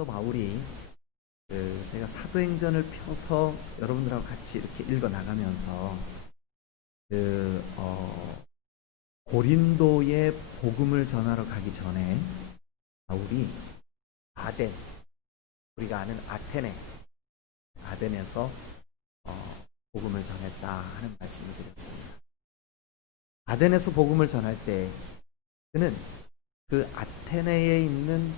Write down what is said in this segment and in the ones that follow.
사도 바울이 제가 사도행전을 펴서 여러분들하고 같이 이렇게 읽어 나가면서 그 고린도에 복음을 전하러 가기 전에 바울이 아덴, 우리가 아는 아덴에서 복음을 전했다 하는 말씀을 드렸습니다. 아덴에서 복음을 전할 때 그는 그 아테네에 있는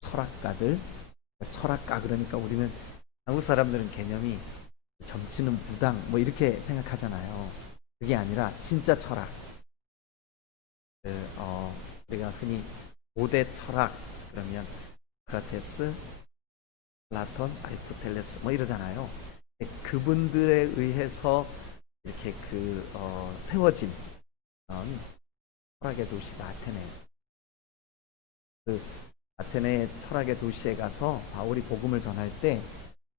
철학가들, 철학가 그러니까 우리는 한국 사람들은 개념이 점치는 무당 뭐 이렇게 생각하잖아요. 그게 아니라 진짜 철학. 우리가 흔히 5대 철학 그러면 소크라테스, 플라톤, 아리스토텔레스 뭐 이러잖아요. 그분들에 의해서 이렇게 세워진 철학의 도시가 아테네. 그 아테네 철학의 도시에 가서 바울이 복음을 전할 때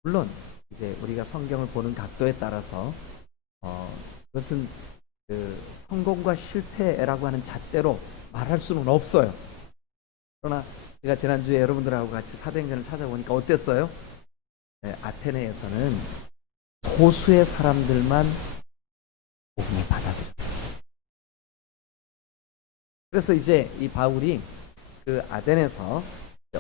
물론 이제 우리가 성경을 보는 각도에 따라서 그것은 성공과 실패라고 하는 잣대로 말할 수는 없어요. 그러나 제가 지난주에 여러분들하고 같이 사도행전을 찾아보니까 어땠어요? 네, 아테네에서는 소수의 사람들만 복음을 받아들였어요. 그래서 이제 이 바울이 그 아덴에서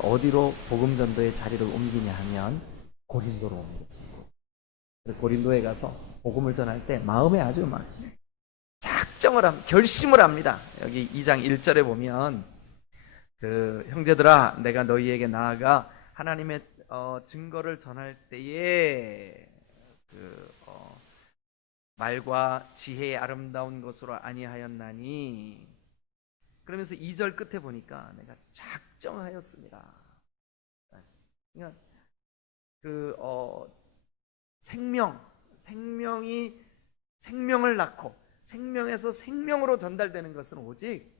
어디로 복음 전도의 자리를 옮기냐 하면 고린도로 옮겼습니다. 고린도에 가서 복음을 전할 때 마음에 아주 막 결심을 합니다. 여기 2장 1절에 보면 형제들아 내가 너희에게 나아가 하나님의 증거를 전할 때에 말과 지혜의 아름다운 것으로 아니하였나니 그러면서 2절 끝에 보니까 내가 작정하였습니다. 그러니까 생명을 낳고 생명에서 생명으로 전달되는 것은 오직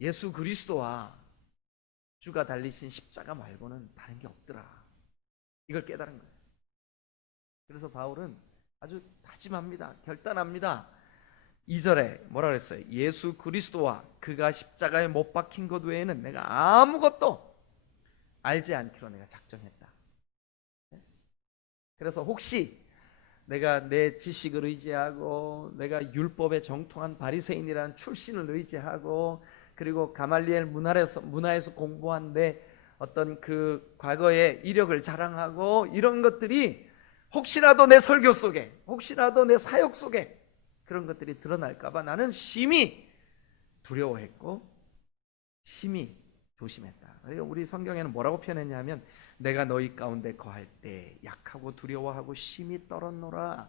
예수 그리스도와 주가 달리신 십자가 말고는 다른 게 없더라. 이걸 깨달은 거예요. 그래서 바울은 아주 다짐합니다. 결단합니다. 2절에 뭐라 그랬어요? 예수 그리스도와 그가 십자가에 못 박힌 것 외에는 내가 아무것도 알지 않기로 내가 작정했다. 그래서 혹시 내가 내 지식을 의지하고 내가 율법에 정통한 바리새인이라는 출신을 의지하고 그리고 가말리엘 문화에서 공부한 내 어떤 그 과거의 이력을 자랑하고 이런 것들이 혹시라도 내 설교 속에 혹시라도 내 사역 속에 그런 것들이 드러날까봐 나는 심히 두려워했고 심히 조심했다. 우리 성경에는 뭐라고 표현했냐면 내가 너희 가운데 거할 때 약하고 두려워하고 심히 떨었노라.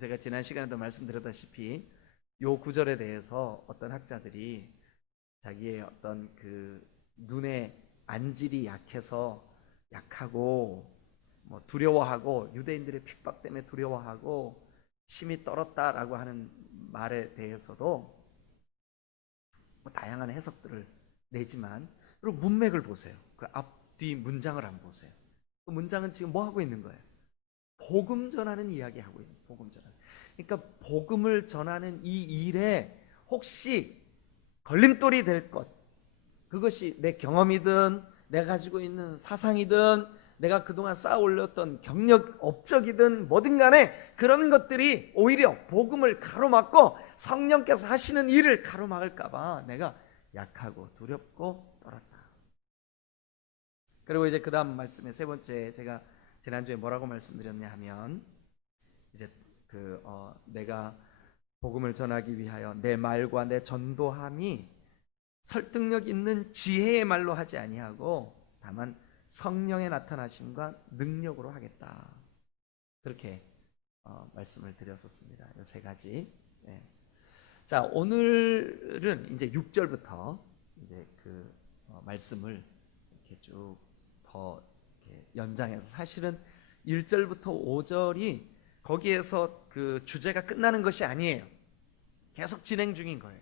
제가 지난 시간에도 말씀드렸다시피 요 구절에 대해서 어떤 학자들이 자기의 어떤 눈의 안질이 약하고 뭐 두려워하고 유대인들의 핍박 때문에 두려워하고 심히 떨었다라고 하는 말에 대해서도 뭐 다양한 해석들을 내지만 그리고 문맥을 보세요. 그 앞뒤 문장을 한번 보세요. 그 문장은 지금 뭐 하고 있는 거예요? 복음 전하는 이야기 하고 있는 복음 전하는. 그러니까 복음을 전하는 이 일에 혹시 걸림돌이 될 것, 그것이 내 경험이든 내가 가지고 있는 사상이든 내가 그동안 쌓아 올렸던 경력 업적이든 뭐든 간에 그런 것들이 오히려 복음을 가로막고 성령께서 하시는 일을 가로막을까 봐 내가 약하고 두렵고 떨었다. 그리고 이제 그 다음 말씀에 세 번째 제가 지난주에 뭐라고 말씀드렸냐 하면 이제 내가 복음을 전하기 위하여 내 말과 내 전도함이 설득력 있는 지혜의 말로 하지 아니하고 다만 성령의 나타나심과 능력으로 하겠다. 그렇게 말씀을 드렸었습니다. 이 세 가지. 네. 자, 오늘은 이제 6절부터 이제 말씀을 이렇게 쭉 더 연장해서 사실은 1절부터 5절이 거기에서 주제가 끝나는 것이 아니에요. 계속 진행 중인 거예요.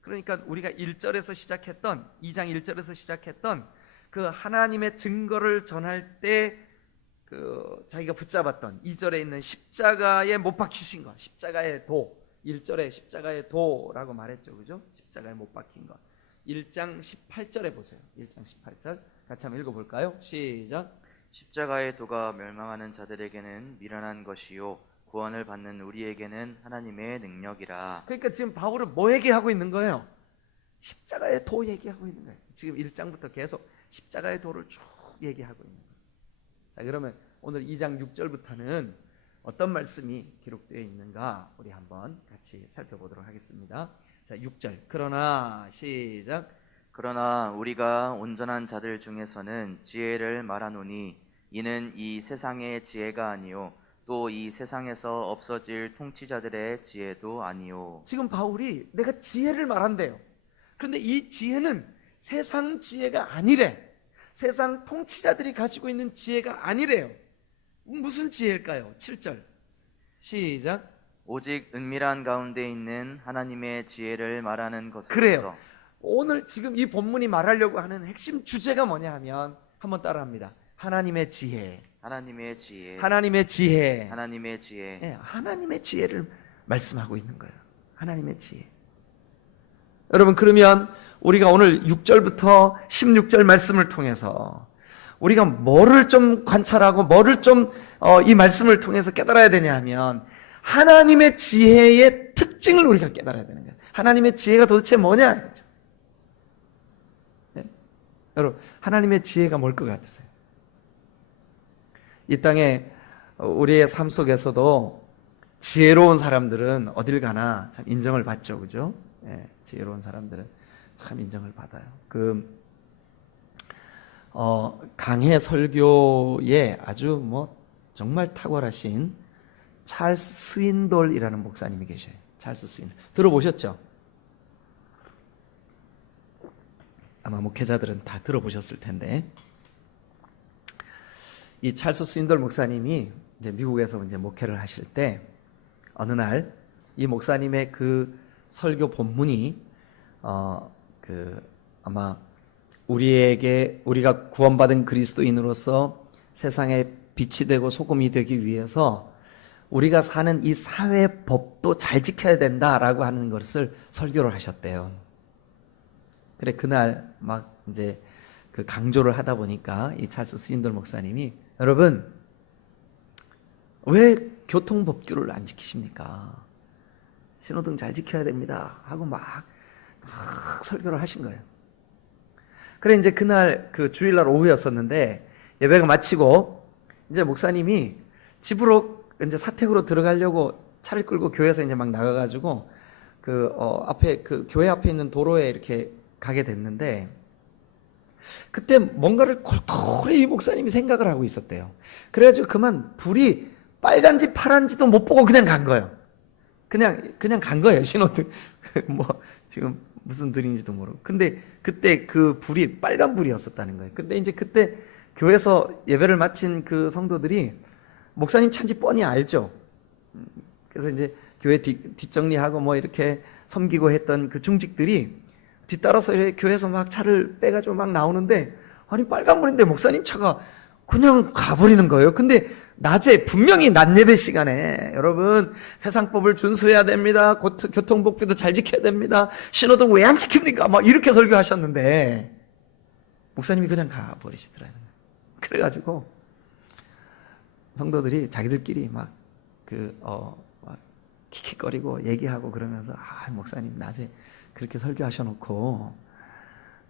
그러니까 우리가 1절에서 시작했던 2장 1절에서 시작했던 그 하나님의 증거를 전할 때 자기가 붙잡았던 2절에 있는 십자가에 못 박히신 것, 십자가의 도, 1절에 십자가의 도라고 말했죠. 그죠? 십자가에 못 박힌 것. 1장 18절에 보세요. 1장 18절 같이 한번 읽어볼까요? 시작. 십자가의 도가 멸망하는 자들에게는 미련한 것이요 구원을 받는 우리에게는 하나님의 능력이라. 그러니까 지금 바울은 뭐 얘기하고 있는 거예요? 십자가의 도 얘기하고 있는 거예요. 지금 1장부터 계속 십자가의 도를 쭉 얘기하고 있는 거예요. 자, 그러면 오늘 2장 6절부터는 어떤 말씀이 기록되어 있는가 우리 한번 같이 살펴보도록 하겠습니다. 자, 6절. 그러나 시작. 그러나 우리가 온전한 자들 중에서는 지혜를 말하노니 이는 이 세상의 지혜가 아니요 또 이 세상에서 없어질 통치자들의 지혜도 아니요. 지금 바울이 내가 지혜를 말한대요. 그런데 이 지혜는 세상 지혜가 아니래. 세상 통치자들이 가지고 있는 지혜가 아니래요. 무슨 지혜일까요? 7절 시작. 오직 은밀한 가운데 있는 하나님의 지혜를 말하는 것으로서. 그래요. 오늘 지금 이 본문이 말하려고 하는 핵심 주제가 뭐냐 하면 한번 따라합니다. 하나님의 지혜. 하나님의 지혜. 하나님의 지혜. 하나님의 지혜. 네, 하나님의 지혜를 말씀하고 있는 거예요. 하나님의 지혜. 여러분, 그러면 우리가 오늘 6절부터 16절 말씀을 통해서 우리가 뭐를 좀 관찰하고 뭐를 좀 이 말씀을 통해서 깨달아야 되냐 하면 하나님의 지혜의 특징을 우리가 깨달아야 되는 거예요. 하나님의 지혜가 도대체 뭐냐 이거죠. 네? 여러분, 하나님의 지혜가 뭘 것 같으세요? 이 땅에 우리의 삶 속에서도 지혜로운 사람들은 어딜 가나 참 인정을 받죠, 그죠? 네, 지혜로운 사람들은 참 인정을 받아요. 강해 설교에 아주 정말 탁월하신 찰스 스윈돌이라는 목사님이 계셔요. 찰스 스윈돌 들어보셨죠? 아마 목회자들은 다 들어보셨을 텐데 이 찰스 스윈돌 목사님이 이제 미국에서 이제 목회를 하실 때 어느 날 이 목사님의 그 설교 본문이 아마 우리가 구원받은 그리스도인으로서 세상에 빛이 되고 소금이 되기 위해서 우리가 사는 이 사회 법도 잘 지켜야 된다라고 하는 것을 설교를 하셨대요. 그래 그날 막 이제 그 강조를 하다 보니까 이 찰스 스윈돌 목사님이 여러분 왜 교통법규를 안 지키십니까? 신호등 잘 지켜야 됩니다 하고 막 설교를 하신 거예요. 그래 이제 그날 그 주일날 오후였었는데 예배가 마치고 이제 목사님이 집으로 이제 사택으로 들어가려고 차를 끌고 교회에서 이제 막 나가가지고 앞에 교회 앞에 있는 도로에 이렇게 가게 됐는데 그때 뭔가를 골똘히 이 목사님이 생각을 하고 있었대요. 그래가지고 그만 불이 빨간지 파란지도 못 보고 그냥 간 거예요. 그냥 간 거예요. 신호등 지금 무슨 들인지도 모르고. 근데 그때 그 불이 빨간 불이었었다는 거예요. 근데 이제 그때 교회에서 예배를 마친 그 성도들이 목사님 찬지 뻔히 알죠. 그래서 이제 교회 뒷정리하고 이렇게 섬기고 했던 그 중직들이 뒤따라서 교회에서 막 차를 빼가지고 막 나오는데 아니 빨간불인데 목사님 차가 그냥 가버리는 거예요. 근데 낮에 분명히 낮 예배 시간에 여러분 세상법을 준수해야 됩니다. 교통법규도 잘 지켜야 됩니다. 신호등 왜 안 지킵니까? 막 이렇게 설교하셨는데 목사님이 그냥 가버리시더라고요. 그래가지고 성도들이 자기들끼리 막 킥킥거리고 얘기하고 그러면서 목사님 낮에 그렇게 설교하셔놓고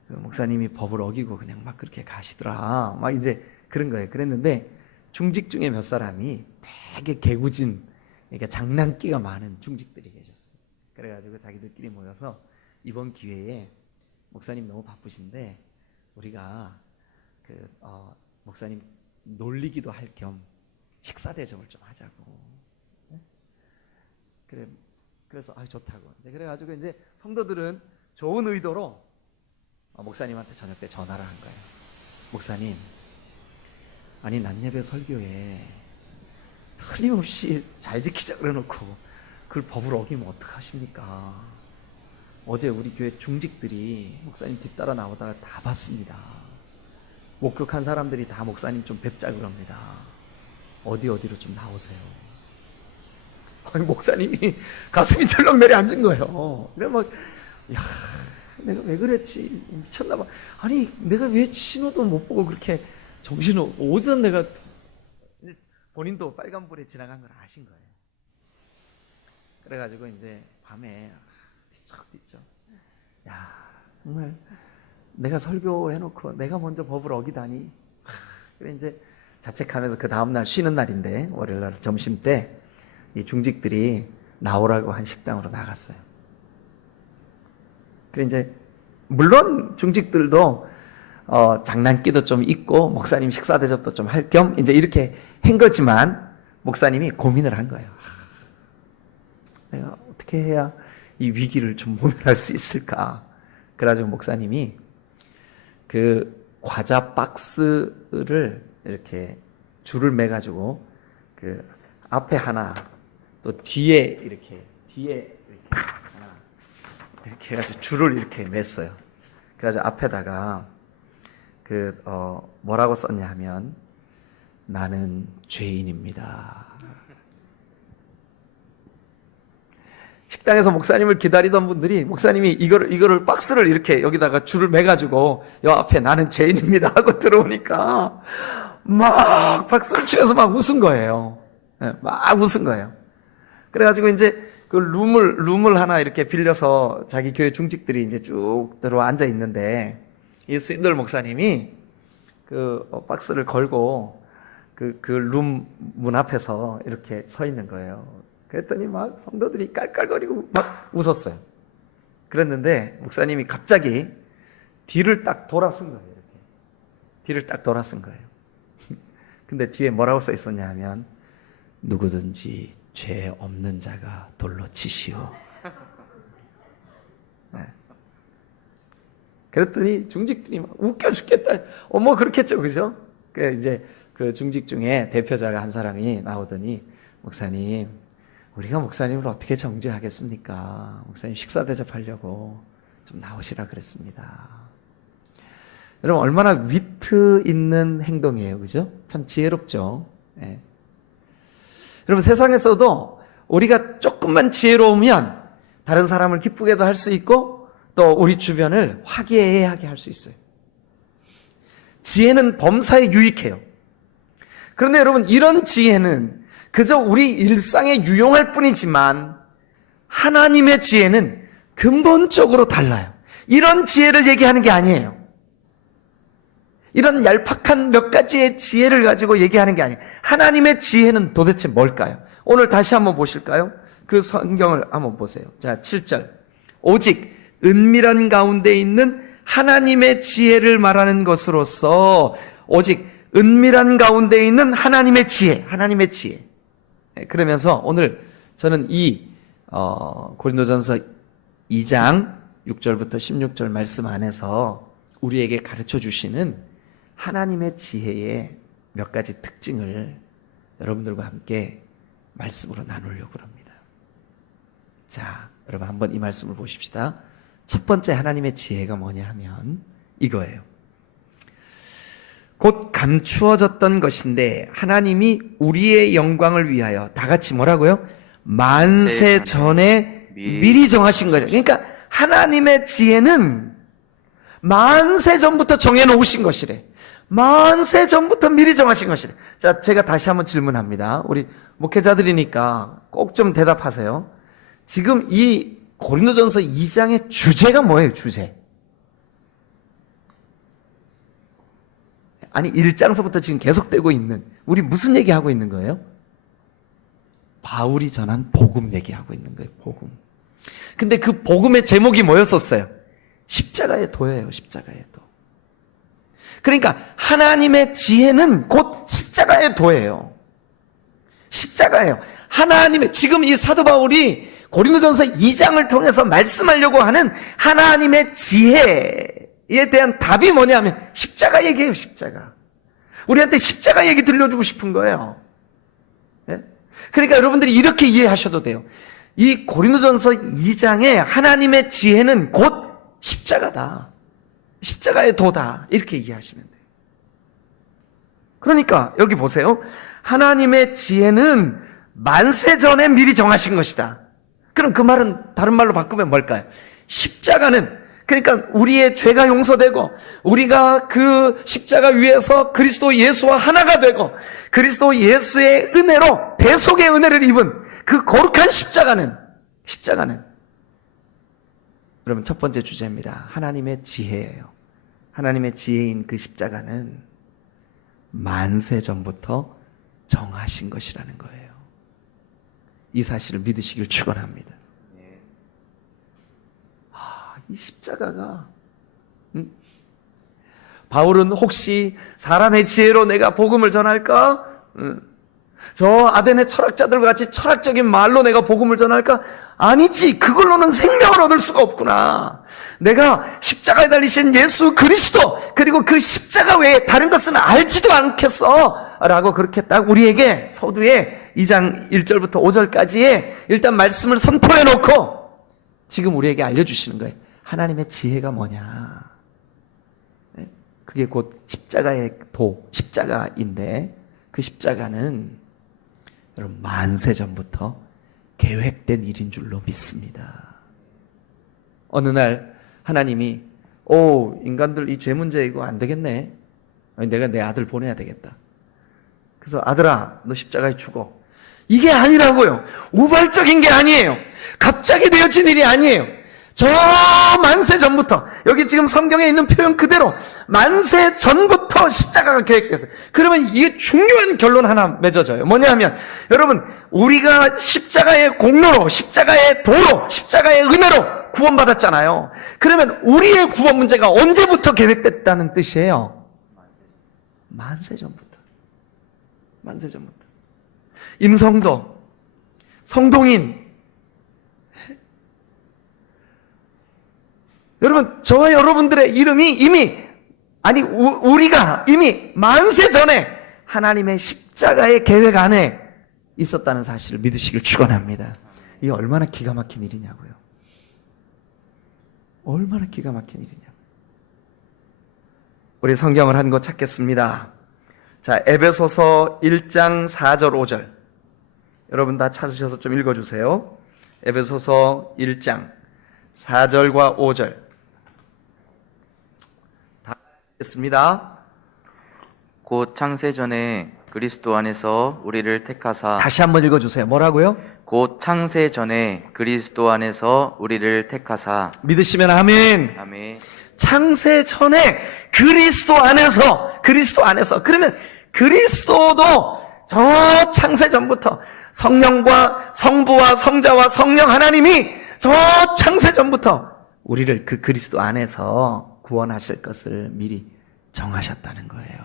목사님이 법을 어기고 그냥 막 그렇게 가시더라. 막 이제 그런 거예요. 그랬는데 중직 중에 몇 사람이 되게 개구진, 그러니까 장난기가 많은 중직들이 계셨어요. 그래가지고 자기들끼리 모여서 이번 기회에 목사님 너무 바쁘신데 우리가 목사님 놀리기도 할 겸 식사 대접을 좀 하자고. 네? 그래서 좋다고. 그래가지고 이제 성도들은 좋은 의도로 목사님한테 저녁 때 전화를 한 거예요. 목사님, 아니 낮 예배 설교에 틀림없이 잘 지키자 그래놓고 그걸 법을 어기면 어떡하십니까? 어제 우리 교회 중직들이 목사님 뒤따라 나오다가 다 봤습니다. 목격한 사람들이 다 목사님 좀 뵙자 그럽니다. 어디로 좀 나오세요. 아니 목사님이 가슴이 철렁 내려앉은 거예요. 그래 내가 왜 그랬지? 미쳤나 봐. 아니, 내가 왜 신호도 못 보고 그렇게 정신을 어디다 내가. 본인도 빨간불에 지나간 걸 아신 거예요. 그래가지고 이제 밤에 뒤척뒤척, 야, 정말 내가 설교해놓고 내가 먼저 법을 어기다니. 그래 이제 자책하면서 그 다음날 쉬는 날인데, 월요일날 점심 때 이 중직들이 나오라고 한 식당으로 나갔어요. 그래 이제 물론 중직들도 장난기도 좀 있고 목사님 식사 대접도 좀 할 겸 이제 이렇게 한 거지만, 목사님이 고민을 한 거예요. 내가 어떻게 해야 이 위기를 좀 모면할 수 있을까? 그래가지고 목사님이 그 과자 박스를 이렇게 줄을 매가지고 그 앞에 하나, 또 뒤에 이렇게 하나, 이렇게 해가지고 줄을 이렇게 맸어요. 그래가지고 앞에다가 뭐라고 썼냐 하면, 나는 죄인입니다. 식당에서 목사님을 기다리던 분들이, 목사님이 이거를 박스를 이렇게 여기다가 줄을 매가지고 요 앞에 나는 죄인입니다 하고 들어오니까 막 박수를 치면서 막 웃은 거예요. 네, 막 웃은 거예요. 그래가지고 이제 그 룸을 하나 이렇게 빌려서 자기 교회 중직들이 이제 쭉 들어와 앉아 있는데, 이 스윈들 목사님이 그 박스를 걸고 그 룸 문 앞에서 이렇게 서 있는 거예요. 그랬더니 막 성도들이 깔깔거리고 막 웃었어요. 그랬는데 목사님이 갑자기 뒤를 딱 돌아선 거예요. 이렇게 뒤를 딱 돌아선 거예요. 근데 뒤에 뭐라고 써 있었냐 하면, 누구든지 죄 없는 자가 돌로 치시오. 네. 그랬더니 중직들이 막 웃겨 죽겠다. 어머, 그렇겠죠, 그죠? 그 이제 그 중직 중에 대표자가 한 사람이 나오더니, 목사님, 우리가 목사님을 어떻게 정죄하겠습니까? 목사님 식사 대접하려고 좀 나오시라 그랬습니다. 여러분, 얼마나 위트 있는 행동이에요, 그죠? 참 지혜롭죠. 네. 여러분, 세상에서도 우리가 조금만 지혜로우면 다른 사람을 기쁘게도 할 수 있고, 또 우리 주변을 화기애애하게 할 수 있어요. 지혜는 범사에 유익해요. 그런데 여러분, 이런 지혜는 그저 우리 일상에 유용할 뿐이지만, 하나님의 지혜는 근본적으로 달라요. 이런 지혜를 얘기하는 게 아니에요. 이런 얄팍한 몇 가지의 지혜를 가지고 얘기하는 게 아니에요. 하나님의 지혜는 도대체 뭘까요? 오늘 다시 한번 보실까요? 그 성경을 한번 보세요. 자, 7절. 오직 은밀한 가운데 있는 하나님의 지혜를 말하는 것으로서, 오직 은밀한 가운데 있는 하나님의 지혜, 하나님의 지혜. 그러면서 오늘 저는 이 고린도전서 2장 6절부터 16절 말씀 안에서 우리에게 가르쳐 주시는 하나님의 지혜의 몇 가지 특징을 여러분들과 함께 말씀으로 나누려고 합니다. 자, 여러분 한번 이 말씀을 보십시다. 첫 번째 하나님의 지혜가 뭐냐 하면 이거예요. 곧 감추어졌던 것인데 하나님이 우리의 영광을 위하여 다 같이 뭐라고요? 만세 전에 미리 정하신 거예요. 그러니까 하나님의 지혜는 만세 전부터 정해놓으신 것이래. 만세 전부터 미리 정하신 것이래. 자, 제가 다시 한번 질문합니다. 우리 목회자들이니까 꼭 좀 대답하세요. 지금 이 고린도전서 2장의 주제가 뭐예요? 주제. 아니, 1장서부터 지금 계속되고 있는, 우리 무슨 얘기하고 있는 거예요? 바울이 전한 복음 얘기하고 있는 거예요. 복음. 근데 그 복음의 제목이 뭐였었어요? 십자가의 도예요. 십자가의 도. 그러니까 하나님의 지혜는 곧 십자가의 도예요. 십자가예요. 하나님의, 지금 이 사도 바울이 고린도전서 2장을 통해서 말씀하려고 하는 하나님의 지혜에 대한 답이 뭐냐면 십자가 얘기예요. 십자가. 우리한테 십자가 얘기 들려주고 싶은 거예요. 네? 그러니까 여러분들이 이렇게 이해하셔도 돼요. 이 고린도전서 2장의 하나님의 지혜는 곧 십자가다. 십자가의 도다. 이렇게 이해하시면 돼요. 그러니까 여기 보세요. 하나님의 지혜는 만세 전에 미리 정하신 것이다. 그럼 그 말은 다른 말로 바꾸면 뭘까요? 십자가는 그러니까 우리의 죄가 용서되고 우리가 그 십자가 위에서 그리스도 예수와 하나가 되고 그리스도 예수의 은혜로 대속의 은혜를 입은 그 거룩한 십자가는 여러분 첫 번째 주제입니다. 하나님의 지혜예요. 하나님의 지혜인 그 십자가는 만세 전부터 정하신 것이라는 거예요. 이 사실을 믿으시길 축원합니다. 이 십자가가 바울은 혹시 사람의 지혜로 내가 복음을 전할까? 저 아덴의 철학자들과 같이 철학적인 말로 내가 복음을 전할까? 아니지. 그걸로는 생명을 얻을 수가 없구나. 내가 십자가에 달리신 예수 그리스도 그리고 그 십자가 외에 다른 것은 알지도 않겠어 라고 그렇게 딱 우리에게 서두에 2장 1절부터 5절까지의 일단 말씀을 선포해 놓고 지금 우리에게 알려주시는 거예요. 하나님의 지혜가 뭐냐? 그게 곧 십자가의 십자가인데 그 십자가는 여러분 만세 전부터 계획된 일인 줄로 믿습니다. 어느 날 하나님이 인간들 이 죄 문제 이거 안 되겠네. 내가 내 아들 보내야 되겠다. 그래서 아들아 너 십자가에 죽어. 이게 아니라고요. 우발적인 게 아니에요. 갑자기 되어진 일이 아니에요. 저 만세 전부터 여기 지금 성경에 있는 표현 그대로 만세 전부터 십자가가 계획됐어요. 그러면 이게 중요한 결론 하나 맺어져요. 뭐냐 하면 여러분 우리가 십자가의 공로로 십자가의 도로 십자가의 은혜로 구원받았잖아요. 그러면 우리의 구원 문제가 언제부터 계획됐다는 뜻이에요? 만세 전부터. 임성도 성동인 여러분 저와 여러분들의 이름이 우리가 이미 만세 전에 하나님의 십자가의 계획 안에 있었다는 사실을 믿으시길 축원합니다. 이게 얼마나 기가 막힌 일이냐고요. 얼마나 기가 막힌 일이냐고요. 우리 성경을 한 거 찾겠습니다. 자, 에베소서 1장 4절 5절 여러분 다 찾으셔서 좀 읽어주세요. 에베소서 1장 4절과 5절 습니다. 곧 창세전에 그리스도 안에서 우리를 택하사 다시 한번 읽어주세요. 뭐라고요? 곧 창세전에 그리스도 안에서 우리를 택하사 믿으시면 아멘. 아멘. 창세전에 그리스도 안에서 그러면 그리스도도 저 창세전부터 성령과 성부와 성자와 성령 하나님이 저 창세전부터 우리를 그 그리스도 안에서 구원하실 것을 미리 정하셨다는 거예요.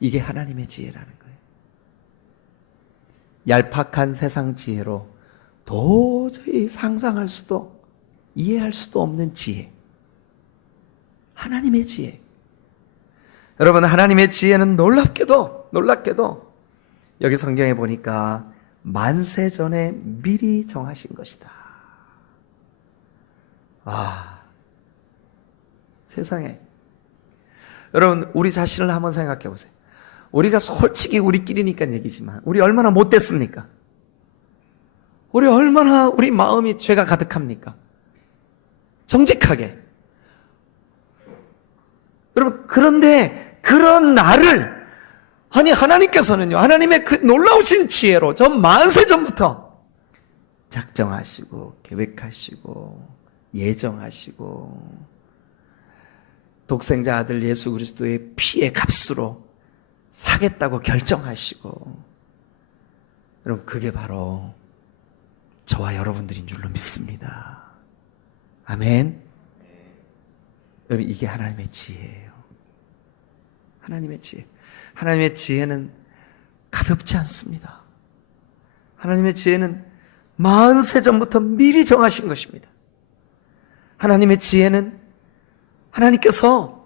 이게 하나님의 지혜라는 거예요. 얄팍한 세상 지혜로 도저히 상상할 수도 이해할 수도 없는 지혜. 하나님의 지혜. 여러분 하나님의 지혜는 놀랍게도 여기 성경에 보니까 만세 전에 미리 정하신 것이다. 세상에 여러분 우리 자신을 한번 생각해 보세요. 우리가 솔직히 우리끼리니까 얘기지만 우리 얼마나 못됐습니까? 우리 얼마나 우리 마음이 죄가 가득합니까? 정직하게 여러분 그런데 그런 나를 하나님께서는요 하나님의 그 놀라우신 지혜로 저 만세 전부터 작정하시고 계획하시고 예정하시고 독생자 아들 예수 그리스도의 피의 값으로 사겠다고 결정하시고 여러분 그게 바로 저와 여러분들인 줄로 믿습니다. 아멘. 여러분 이게 하나님의 지혜예요. 하나님의 지혜. 하나님의 지혜는 가볍지 않습니다. 하나님의 지혜는 만세 전부터 미리 정하신 것입니다. 하나님의 지혜는 하나님께서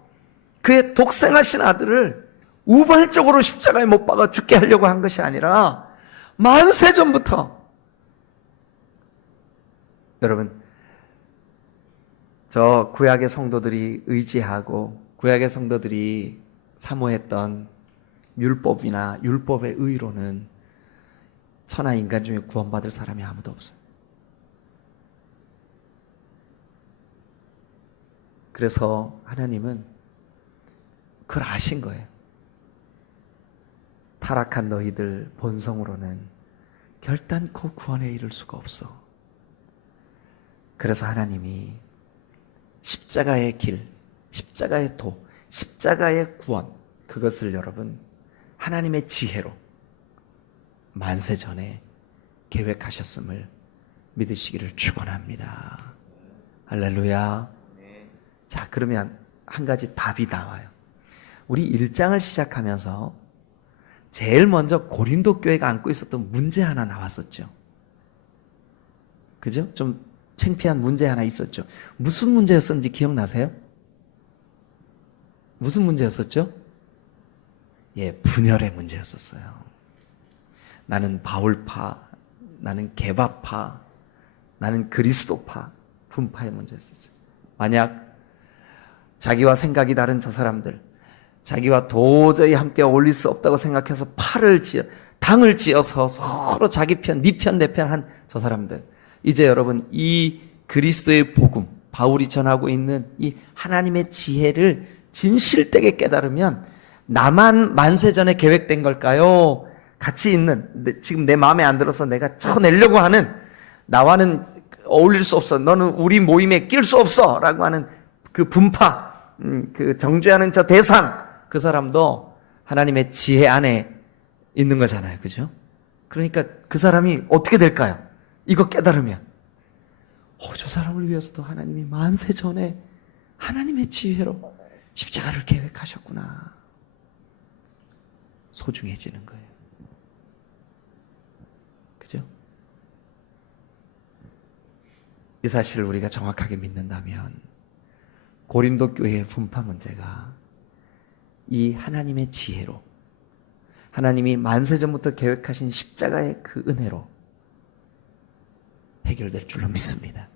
그의 독생하신 아들을 우발적으로 십자가에 못 박아 죽게 하려고 한 것이 아니라 만세 전부터 여러분 저 구약의 성도들이 의지하고 구약의 성도들이 사모했던 율법이나 율법의 의로는 천하 인간 중에 구원받을 사람이 아무도 없어요. 그래서 하나님은 그걸 아신 거예요. 타락한 너희들 본성으로는 결단코 구원에 이를 수가 없어. 그래서 하나님이 십자가의 길, 십자가의 도, 십자가의 구원, 그것을 여러분 하나님의 지혜로 만세 전에 계획하셨음을 믿으시기를 축원합니다. 할렐루야. 자, 그러면 한 가지 답이 나와요. 우리 1장을 시작하면서 제일 먼저 고린도 교회가 안고 있었던 문제 하나 나왔었죠. 그죠? 좀 창피한 문제 하나 있었죠. 무슨 문제였었는지 기억나세요? 무슨 문제였었죠? 예, 분열의 문제였었어요. 나는 바울파, 나는 게바파, 나는 그리스도파, 분파의 문제였었어요. 만약 자기와 생각이 다른 저 사람들, 자기와 도저히 함께 어울릴 수 없다고 생각해서 당을 지어서 서로 자기 편, 네 편, 내 편 한 저 사람들, 이제 여러분 이 그리스도의 복음, 바울이 전하고 있는 이 하나님의 지혜를 진실되게 깨달으면 나만 만세 전에 계획된 걸까요? 같이 있는, 지금 내 마음에 안 들어서 내가 쳐내려고 하는, 나와는 어울릴 수 없어, 너는 우리 모임에 낄 수 없어 라고 하는 그 분파, 그 정죄하는 저 대상, 그 사람도 하나님의 지혜 안에 있는 거잖아요. 그죠? 그러니까 그 사람이 어떻게 될까요? 이거 깨달으면 저 사람을 위해서도 하나님이 만세 전에 하나님의 지혜로 십자가를 계획하셨구나. 소중해지는 거예요. 그죠? 이 사실을 우리가 정확하게 믿는다면 고린도 교회의 분파 문제가 이 하나님의 지혜로, 하나님이 만세전부터 계획하신 십자가의 그 은혜로 해결될 줄로 믿습니다.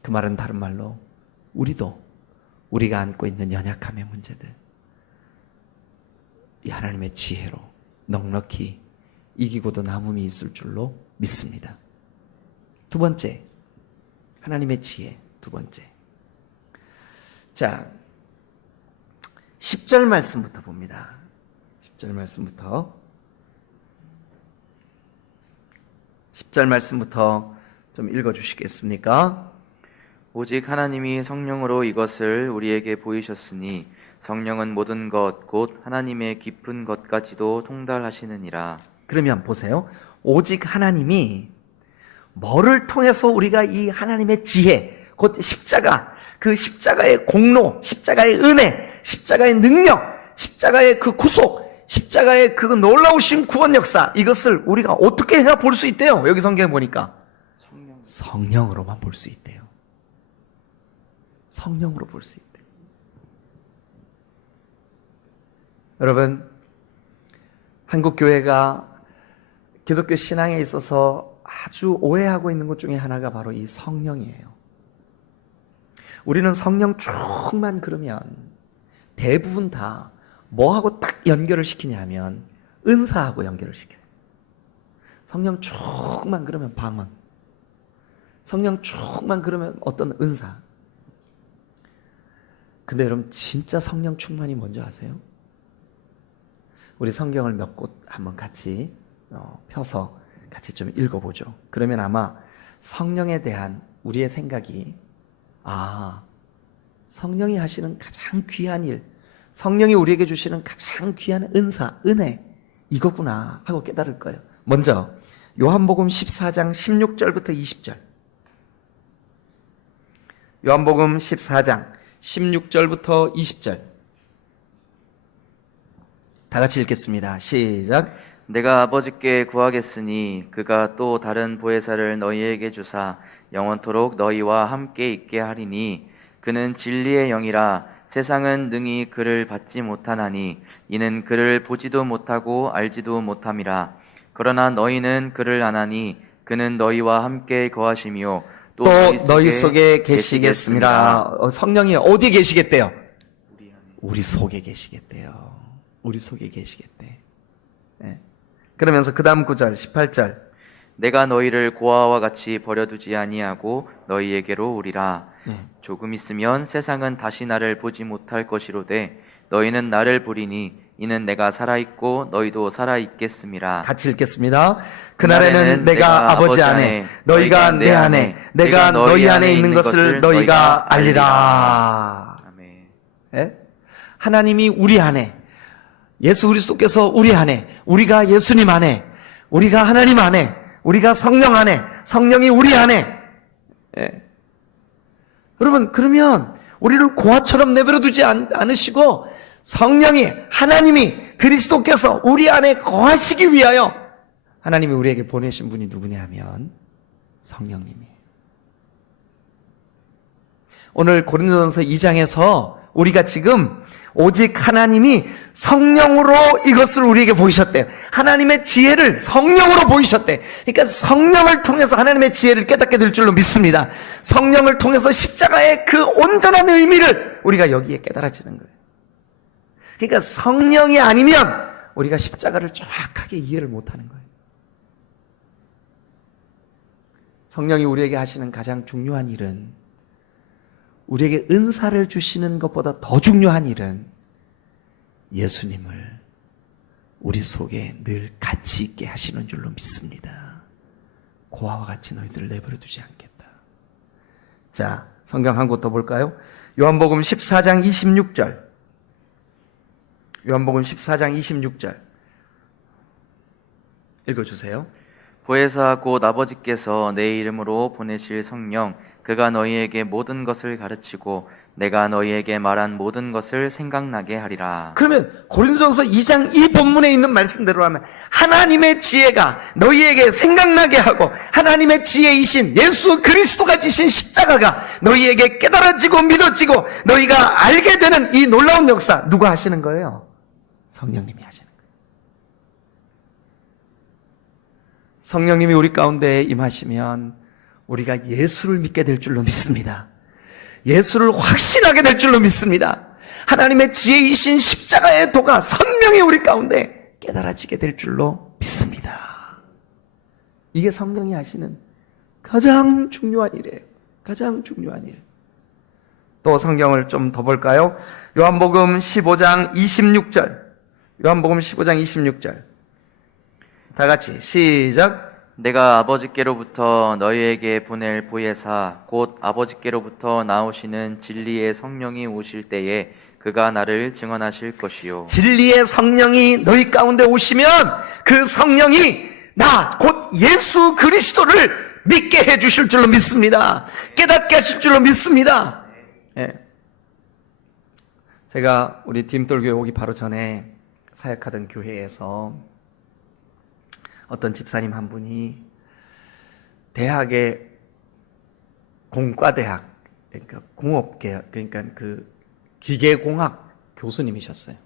그 말은 다른 말로 우리도 우리가 안고 있는 연약함의 문제들 이 하나님의 지혜로 넉넉히 이기고도 남음이 있을 줄로 믿습니다. 두 번째, 하나님의 지혜. 두 번째, 자 10절 말씀부터 봅니다. 10절 말씀부터 10절 말씀부터 좀 읽어주시겠습니까? 오직 하나님이 성령으로 이것을 우리에게 보이셨으니 성령은 모든 것 곧 하나님의 깊은 것까지도 통달하시느니라. 그러면 보세요. 오직 하나님이 뭐를 통해서 우리가 이 하나님의 지혜, 곧 십자가, 그 십자가의 공로, 십자가의 은혜, 십자가의 능력, 십자가의 그 구속, 십자가의 그 놀라우신 구원 역사, 이것을 우리가 어떻게 해야 볼 수 있대요? 여기 성경에 보니까 성령으로만 볼 수 있대요. 성령으로 볼 수 있대요. 여러분, 한국 교회가 기독교 신앙에 있어서 아주 오해하고 있는 것 중에 하나가 바로 이 성령이에요. 우리는 성령 충만 그러면 대부분 다 뭐하고 딱 연결을 시키냐면 은사하고 연결을 시켜요. 성령 충만 그러면 방언, 성령 충만 그러면 어떤 은사. 근데 여러분 진짜 성령 충만이 뭔지 아세요? 우리 성경을 몇 곳 한번 같이 펴서 같이 좀 읽어보죠. 그러면 아마 성령에 대한 우리의 생각이 성령이 하시는 가장 귀한 일, 성령이 우리에게 주시는 가장 귀한 은사, 은혜, 이거구나 하고 깨달을 거예요. 먼저 요한복음 14장 16절부터 20절. 요한복음 14장 16절부터 20절. 다 같이 읽겠습니다. 시작. 내가 아버지께 구하겠으니 그가 또 다른 보혜사를 너희에게 주사 영원토록 너희와 함께 있게 하리니 그는 진리의 영이라 세상은 능히 그를 받지 못하나니 이는 그를 보지도 못하고 알지도 못함이라. 그러나 너희는 그를 아나니 그는 너희와 함께 거하시며 또 너희 속에 계시겠습니다. 성령이 어디 계시겠대요? 우리 속에 계시겠대요. 우리 속에 계시겠대. 네. 그러면서 그 다음 9절 18절. 내가 너희를 고아와 같이 버려두지 아니하고 너희에게로 오리라. 조금 있으면 세상은 다시 나를 보지 못할 것이로되 너희는 나를 보리니 이는 내가 살아있고 너희도 살아있겠음이라. 같이 읽겠습니다. 그날에는 내가 아버지 안에, 너희가 내 안에, 내가 너희 안에 있는 것을 너희가 알리라. 아멘. 예? 하나님이 우리 안에, 예수 그리스도께서 우리 안에, 우리가 예수님 안에, 우리가 하나님 안에, 우리가 성령 안에, 성령이 우리 안에. 예. 여러분, 그러면 우리를 고아처럼 내버려 두지 않으시고 성령이, 하나님이, 그리스도께서 우리 안에 거하시기 위하여 하나님이 우리에게 보내신 분이 누구냐 하면 성령님이에요. 오늘 고린도전서 2장에서 우리가 지금 오직 하나님이 성령으로 이것을 우리에게 보이셨대요. 하나님의 지혜를 성령으로 보이셨대. 그러니까 성령을 통해서 하나님의 지혜를 깨닫게 될 줄로 믿습니다. 성령을 통해서 십자가의 그 온전한 의미를 우리가 여기에 깨달아지는 거예요. 그러니까 성령이 아니면 우리가 십자가를 정확하게 이해를 못하는 거예요. 성령이 우리에게 하시는 가장 중요한 일은, 우리에게 은사를 주시는 것보다 더 중요한 일은 예수님을 우리 속에 늘 같이 있게 하시는 줄로 믿습니다. 고아와 같이 너희들을 내버려 두지 않겠다. 자, 성경 한 곳 더 볼까요? 요한복음 14장 26절. 요한복음 14장 26절 읽어주세요. 보혜사 곧 아버지께서 내 이름으로 보내실 성령, 그가 너희에게 모든 것을 가르치고 내가 너희에게 말한 모든 것을 생각나게 하리라. 그러면 고린도전서 2장 이 본문에 있는 말씀대로 하면 하나님의 지혜가 너희에게 생각나게 하고, 하나님의 지혜이신 예수 그리스도가 지신 십자가가 너희에게 깨달아지고 믿어지고 너희가 알게 되는 이 놀라운 역사, 누가 하시는 거예요? 성령님이 하시는 거예요. 성령님이 우리 가운데 임하시면 우리가 예수를 믿게 될 줄로 믿습니다. 예수를 확신하게 될 줄로 믿습니다. 하나님의 지혜이신 십자가의 도가 선명히 우리 가운데 깨달아지게 될 줄로 믿습니다. 이게 성령이 하시는 가장 중요한 일이에요. 가장 중요한 일. 또 성경을 좀 더 볼까요? 요한복음 15장 26절. 요한복음 15장 26절. 다 같이 시작. 내가 아버지께로부터 너희에게 보낼 보혜사 곧 아버지께로부터 나오시는 진리의 성령이 오실 때에 그가 나를 증언하실 것이요. 진리의 성령이 너희 가운데 오시면 그 성령이 나 곧 예수 그리스도를 믿게 해 주실 줄로 믿습니다. 깨닫게 하실 줄로 믿습니다. 예. 제가 우리 딤돌교회 오기 바로 전에 사역하던 교회에서 어떤 집사님 한 분이 대학의 공과대학, 그러니까 공업계, 그러니까 그 기계공학 교수님이셨어요.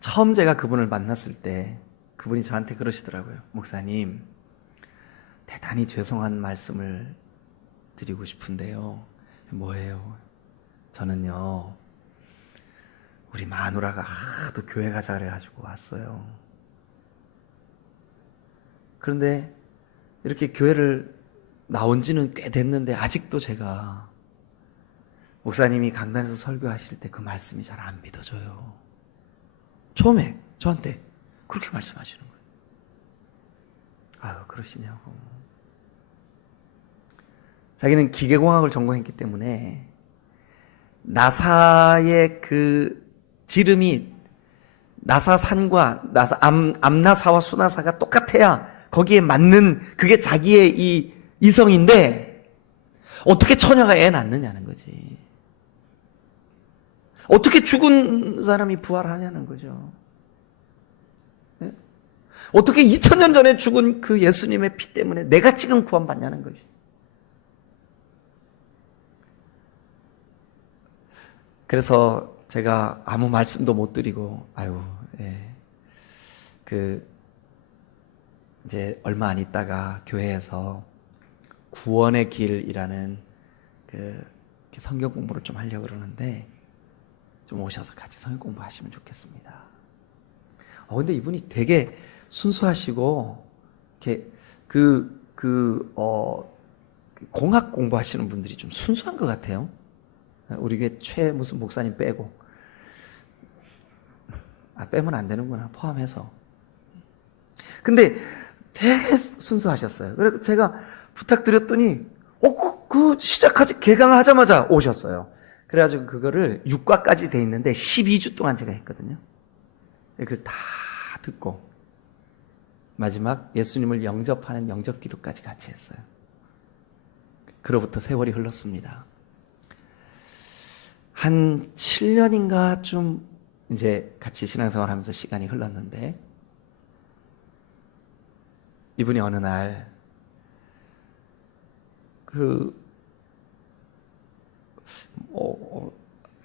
처음 제가 그분을 만났을 때 그분이 저한테 그러시더라고요. 목사님, 대단히 죄송한 말씀을 드리고 싶은데요. 뭐예요? 저는요, 우리 마누라가 하도 교회 가자 그래가지고 왔어요. 그런데 이렇게 교회를 나온 지는 꽤 됐는데 아직도 제가 목사님이 강단에서 설교하실 때 그 말씀이 잘 안 믿어져요. 처음에 저한테 그렇게 말씀하시는 거예요. 아유, 그러시냐고. 자기는 기계공학을 전공했기 때문에 나사의 그 지름이 나사산과 암나사와 수나사가 똑같아야 거기에 맞는, 그게 자기의 이 이성인데 어떻게 처녀가 애 낳느냐는 거지. 어떻게 죽은 사람이 부활하냐는 거죠. 네? 어떻게 2000년 전에 죽은 그 예수님의 피 때문에 내가 지금 구원받냐는 거지. 그래서 제가 아무 말씀도 못 드리고, 아유, 예. 이제 얼마 안 있다가 교회에서 구원의 길이라는 성경 공부를 좀 하려고 그러는데 좀 오셔서 같이 성경 공부하시면 좋겠습니다. 근데 이분이 되게 순수하시고 이렇게 공학 공부하시는 분들이 좀 순수한 것 같아요. 우리 교회 최 무슨 목사님 빼고. 빼면 안 되는구나, 포함해서. 근데 되게 순수하셨어요. 그래서 제가 부탁드렸더니 시작하지 개강하자마자 오셨어요. 그래가지고 그거를 6과까지 돼 있는데 12주 동안 제가 했거든요. 그걸 다 듣고 마지막 예수님을 영접하는 영접 기도까지 같이 했어요. 그로부터 세월이 흘렀습니다. 한 7년인가 좀 이제 같이 신앙생활 하면서 시간이 흘렀는데 이분이 어느 날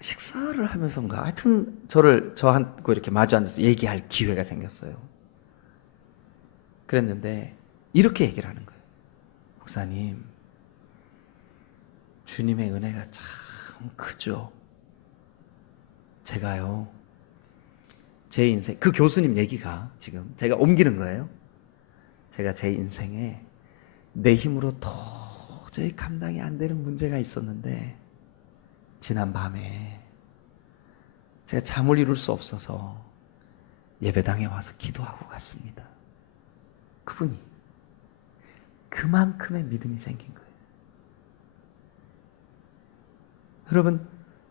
식사를 하면서인가 하여튼 저하고 이렇게 마주 앉아서 얘기할 기회가 생겼어요. 그랬는데 이렇게 얘기를 하는 거예요. 목사님, 주님의 은혜가 참 크죠. 제가요, 제 인생, 그 교수님 얘기가 지금 제가 옮기는 거예요. 제가 제 인생에 내 힘으로 도저히 감당이 안 되는 문제가 있었는데 지난 밤에 제가 잠을 이룰 수 없어서 예배당에 와서 기도하고 갔습니다. 그분이 그만큼의 믿음이 생긴 거예요. 여러분,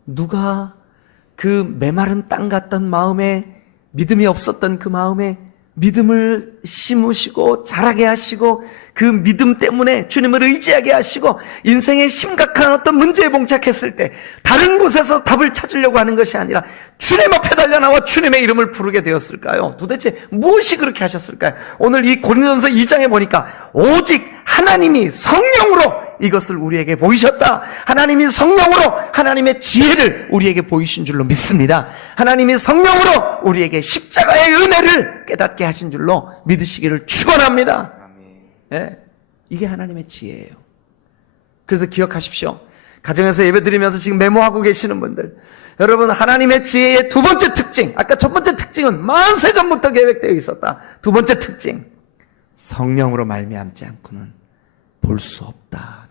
누가 그 메마른 땅 같던 마음에, 믿음이 없었던 그 마음에 믿음을 심으시고 자라게 하시고 그 믿음 때문에 주님을 의지하게 하시고 인생의 심각한 어떤 문제에 봉착했을 때 다른 곳에서 답을 찾으려고 하는 것이 아니라 주님 앞에 달려나와 주님의 이름을 부르게 되었을까요? 도대체 무엇이 그렇게 하셨을까요? 오늘 이 고린도전서 2장에 보니까 오직 하나님이 성령으로 이것을 우리에게 보이셨다. 하나님이 성령으로 하나님의 지혜를 우리에게 보이신 줄로 믿습니다. 하나님이 성령으로 우리에게 십자가의 은혜를 깨닫게 하신 줄로 믿으시기를 축원합니다. 네, 이게 하나님의 지혜예요. 그래서 기억하십시오. 가정에서 예배드리면서 지금 메모하고 계시는 분들, 여러분, 하나님의 지혜의 두 번째 특징, 아까 첫 번째 특징은 만세 전부터 계획되어 있었다. 두 번째 특징, 성령으로 말미암지 않고는 볼 수 없다.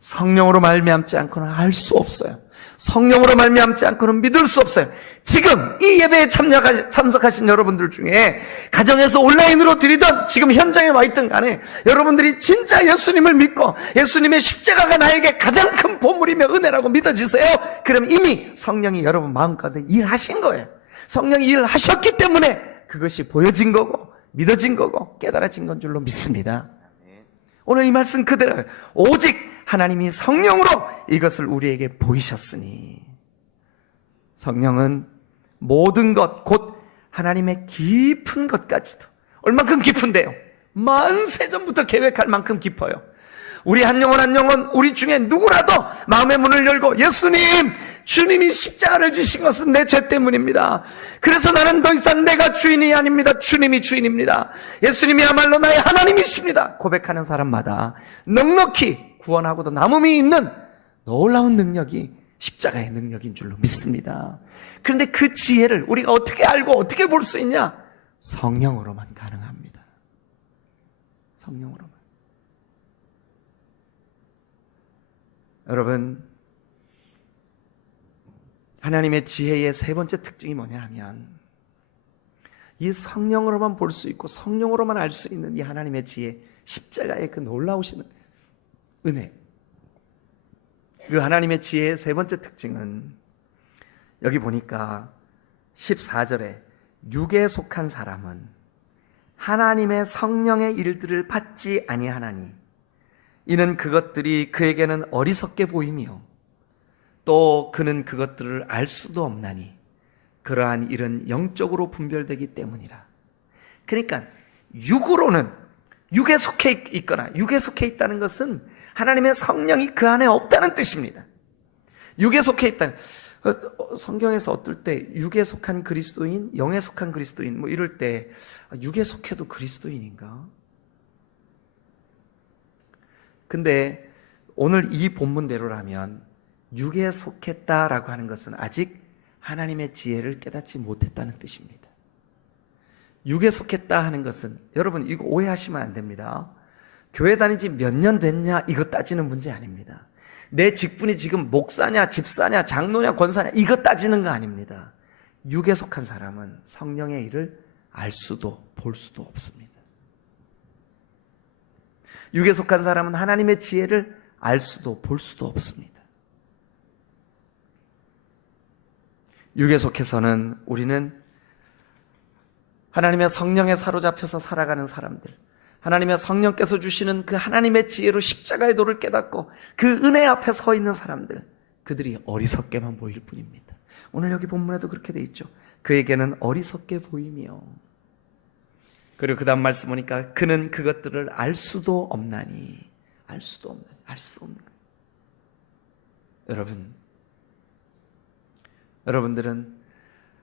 성령으로 말미암지 않고는 알 수 없어요. 성령으로 말미암지 않고는 믿을 수 없어요. 지금 이 예배에 참석하신 여러분들 중에 가정에서 온라인으로 드리던 지금 현장에 와 있든 간에 여러분들이 진짜 예수님을 믿고 예수님의 십자가가 나에게 가장 큰 보물이며 은혜라고 믿어지세요. 그럼 이미 성령이 여러분 마음가운데 일하신 거예요. 성령이 일하셨기 때문에 그것이 보여진 거고 믿어진 거고 깨달아진 건 줄로 믿습니다. 오늘 이 말씀 그대로예요. 오직 하나님이 성령으로 이것을 우리에게 보이셨으니, 성령은 모든 것, 곧 하나님의 깊은 것까지도, 얼만큼 깊은데요? 만세전부터 계획할 만큼 깊어요. 우리 한 영혼 우리 중에 누구라도 마음의 문을 열고 예수님, 주님이 십자가를 지신 것은 내 죄 때문입니다. 그래서 나는 더 이상 내가 주인이 아닙니다. 주님이 주인입니다. 예수님이야말로 나의 하나님이십니다. 고백하는 사람마다 넉넉히 구원하고도 남음이 있는 놀라운 능력이 십자가의 능력인 줄로 믿습니다. 그런데 그 지혜를 우리가 어떻게 알고 어떻게 볼 수 있냐? 성령으로만 가능합니다. 성령으로만. 여러분, 하나님의 지혜의 세 번째 특징이 뭐냐 하면 이 성령으로만 볼 수 있고 성령으로만 알 수 있는 이 하나님의 지혜, 십자가의 그 놀라우신 은혜, 그 하나님의 지혜의 세 번째 특징은 여기 보니까 14절에 육에 속한 사람은 하나님의 성령의 일들을 받지 아니하나니 이는 그것들이 그에게는 어리석게 보이며 또 그는 그것들을 알 수도 없나니 그러한 일은 영적으로 분별되기 때문이라. 그러니까 육으로는 육에 속해 있거나 육에 속해 있다는 것은 하나님의 성령이 그 안에 없다는 뜻입니다. 육에 속해 있다는, 성경에서 어떨 때 육에 속한 그리스도인, 영에 속한 그리스도인 뭐 이럴 때 육에 속해도 그리스도인인가? 근데 오늘 이 본문대로라면 육에 속했다라고 하는 것은 아직 하나님의 지혜를 깨닫지 못했다는 뜻입니다. 육에 속했다 하는 것은, 여러분 이거 오해하시면 안 됩니다. 교회 다닌 지 몇 년 됐냐 이거 따지는 문제 아닙니다. 내 직분이 지금 목사냐 집사냐 장로냐 권사냐 이거 따지는 거 아닙니다. 육에 속한 사람은 성령의 일을 알 수도 볼 수도 없습니다. 육에 속한 사람은 하나님의 지혜를 알 수도 볼 수도 없습니다. 육에 속해서는 우리는 하나님의 성령에 사로잡혀서 살아가는 사람들, 하나님의 성령께서 주시는 그 하나님의 지혜로 십자가의 도를 깨닫고 그 은혜 앞에 서 있는 사람들, 그들이 어리석게만 보일 뿐입니다. 오늘 여기 본문에도 그렇게 돼 있죠. 그에게는 어리석게 보이며, 그리고 그 다음 말씀 보니까 그는 그것들을 알 수도 없나니, 알 수도 없는 거예요. 여러분들은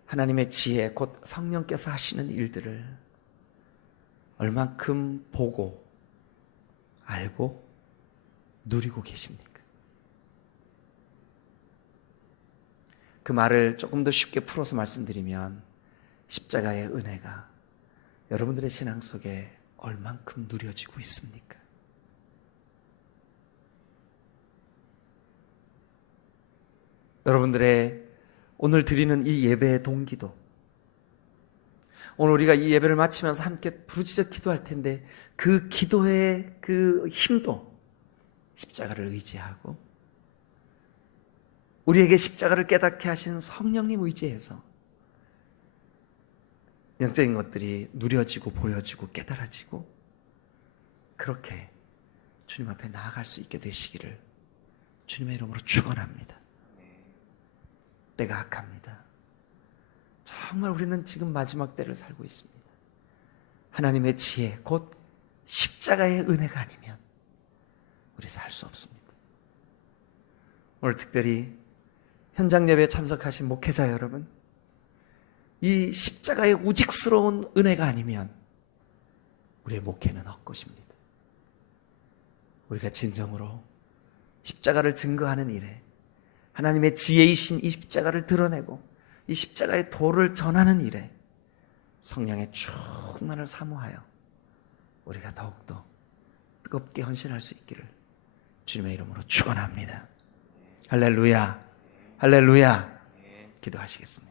하나님의 지혜, 곧 성령께서 하시는 일들을 얼만큼 보고 알고 누리고 계십니까? 그 말을 조금 더 쉽게 풀어서 말씀드리면 십자가의 은혜가 여러분들의 신앙 속에 얼만큼 누려지고 있습니까? 여러분들의 오늘 드리는 이 예배의 동기도, 오늘 우리가 이 예배를 마치면서 함께 부르짖어 기도할 텐데 그 기도의 그 힘도 십자가를 의지하고 우리에게 십자가를 깨닫게 하신 성령님 의지해서 영적인 것들이 누려지고 보여지고 깨달아지고 그렇게 주님 앞에 나아갈 수 있게 되시기를 주님의 이름으로 축원합니다. 때가 악합니다. 정말 우리는 지금 마지막 때를 살고 있습니다. 하나님의 지혜, 곧 십자가의 은혜가 아니면 우리 살 수 없습니다. 오늘 특별히 현장 예배에 참석하신 목회자 여러분, 이 십자가의 우직스러운 은혜가 아니면 우리의 목회는 헛것입니다. 우리가 진정으로 십자가를 증거하는 일에 하나님의 지혜이신 이 십자가를 드러내고 이 십자가의 도를 전하는 일에 성령의 충만을 사모하여 우리가 더욱더 뜨겁게 헌신할 수 있기를 주님의 이름으로 축원합니다. 할렐루야, 할렐루야. 기도하시겠습니다.